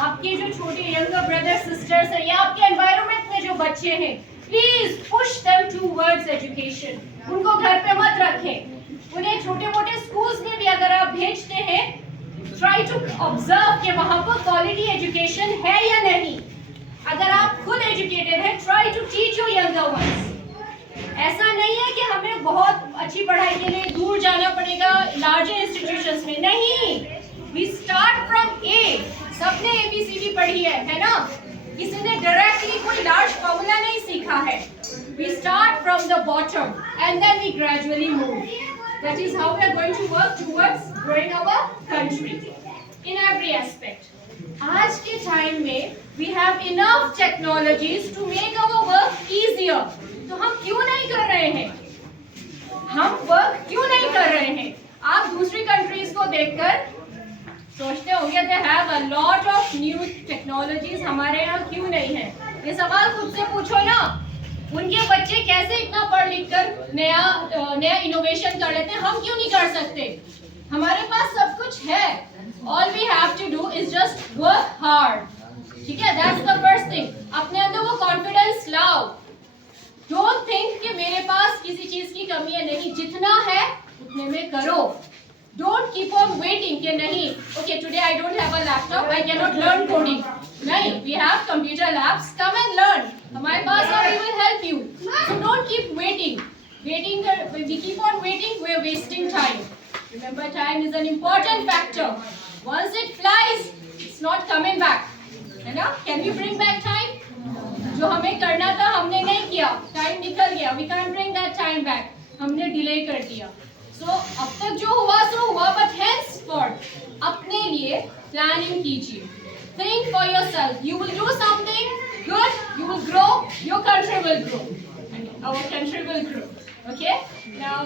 आपके जो छोटे यंगर ब्रदर सिस्टर्स हैं या आपके एनवायरनमेंट में जो बच्चे हैं, please push them towards education. उनको घर पे मत रखें। उन्हें छोटे मोटे स्कूल्स में भी अगर आप भेजते हैं, ट्राई टू ऑब्जर्व कि वहां पर क्वालिटी एजुकेशन है या नहीं। अगर आप खुद एजुकेटेड हैं, try to teach your younger ones. ऐसा नहीं है कि हमें बहुत अच्छी पढ़ाई के लिए दूर जाना पड़ेगा लार्जर इंस्टीट्यूशंस में, नहीं। वी स्टार्ट फ्रॉम ए। सबने ABCD पढ़ी है ना? किसी ने डायरेक्टली कोई लार्ज फॉर्मूला नहीं सीखा है। We start from the bottom and then we gradually move. That is how we are going to work towards growing our country in every aspect. आज के टाइम में we have enough technologies to make our work easier. तो हम क्यों नहीं कर रहे हैं? हम वर्क क्यों नहीं कर रहे हैं? आप दूसरी कंट्रीज को देखकर सोचते होंगे they have a lot of new technologies, हमारे यहाँ क्यों नहीं है? ये सवाल खुद से पूछो ना। उनके बच्चे कैसे इतना पढ़ लिख कर नया इनोवेशन कर लेते हैं, हम क्यों नहीं कर सकते? हमारे पास सब कुछ है। All we have to do is just work hard. ठीक है, दैट्स द फर्स्ट थिंग। अपने अंदर वो कॉन्फिडेंस लाओ। डोंट थिंक कि मेरे पास किसी चीज की कमी है, नहीं। जितना है उतने में करो। Don't keep on waiting कि नहीं, okay today I don't have a laptop, I cannot learn coding. नहीं, we have computer labs, come and learn. हमारे पास है, we will help you. So don't keep waiting. We keep on waiting, we are wasting time. Remember, time is an important factor. Once it flies, it's not coming back. है ना? Can we bring back time? जो हमें करना था हमने नहीं किया, time निकल गया, we can't bring that time back. हमने डिले कर दिया। So, अब तक जो हुआ सो हुआ, but henceforth अपने लिए प्लानिंग कीजिए। Think for yourself. You will do something good. You will grow. Your country will grow. And our country will grow. Okay. Now,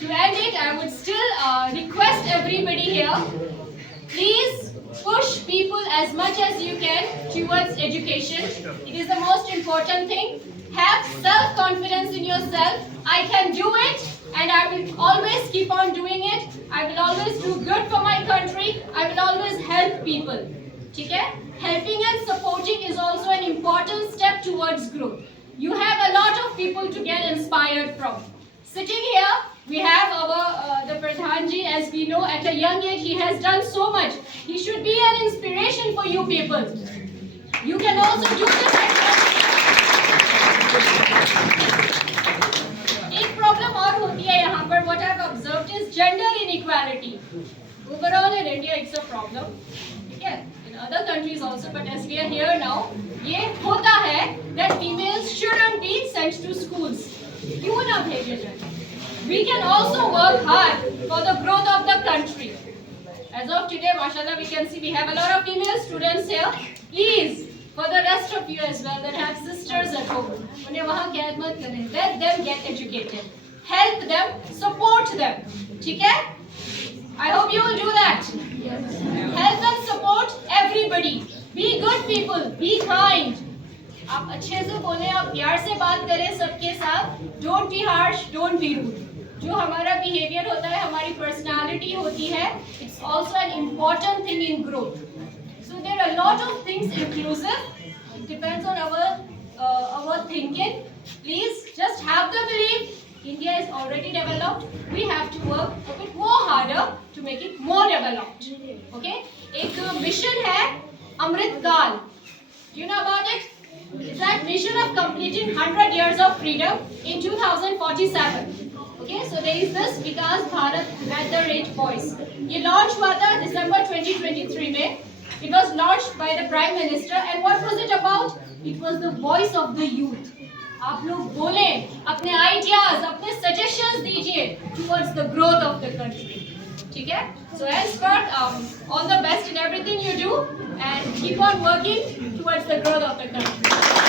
to end it, I would still request everybody here. Please push people as much as you can towards education. It is the most important thing. Have self-confidence in yourself. I can do it. And I will always keep on doing it. I will always do good for my country. I will always help people. ठीक है? Helping and supporting is also an important step towards growth. You have a lot of people to get inspired from. Sitting here, we have our the Pradhan ji. As we know, at a young age, he has done so much. He should be an inspiration for you people. You can also do this. Problem और होती है यहाँ पर, what I've observed is gender inequality. Overall in India it's a problem. ठीक है? In other countries also, but as we are here now, ये होता है that females shouldn't be sent to schools. क्यों ना भेजे जाए? We can also work hard for the growth of the country. As of today, mashallah, we can see we have a lot of female students here. Please, for the rest of you as well that have sisters at home, उन्हें वहाँ कैद मत करें. Let them get educated. Help them, support them. ठीक है? I hope you will do that. Help and support everybody. Be good people. Be kind. आप अच्छे से बोलें, आप प्यार से बात करें सबके साथ. Don't be harsh. Don't be rude. जो हमारा behavior होता है, हमारी personality होती है, it's also an important thing in growth. So there are a lot of things inclusive. It depends on our thinking. Please just have the belief. India is already developed. We have to work a bit more harder to make it more developed. Okay? एक mission है अमृत काल. Do you know about it? It's that mission of completing 100 years of freedom in 2047. Okay? So there is this Vikas Bharat at the Rate Voice. ये launch हुआ था December 2023 में. It was launched by the Prime Minister. And what was it about? It was the voice of the youth. आप लोग बोलें, अपने ideas, अपने suggestions दीजिए towards the growth of the country. ठीक है? So henceforth, all the best in everything you do and keep on working towards the growth of the country.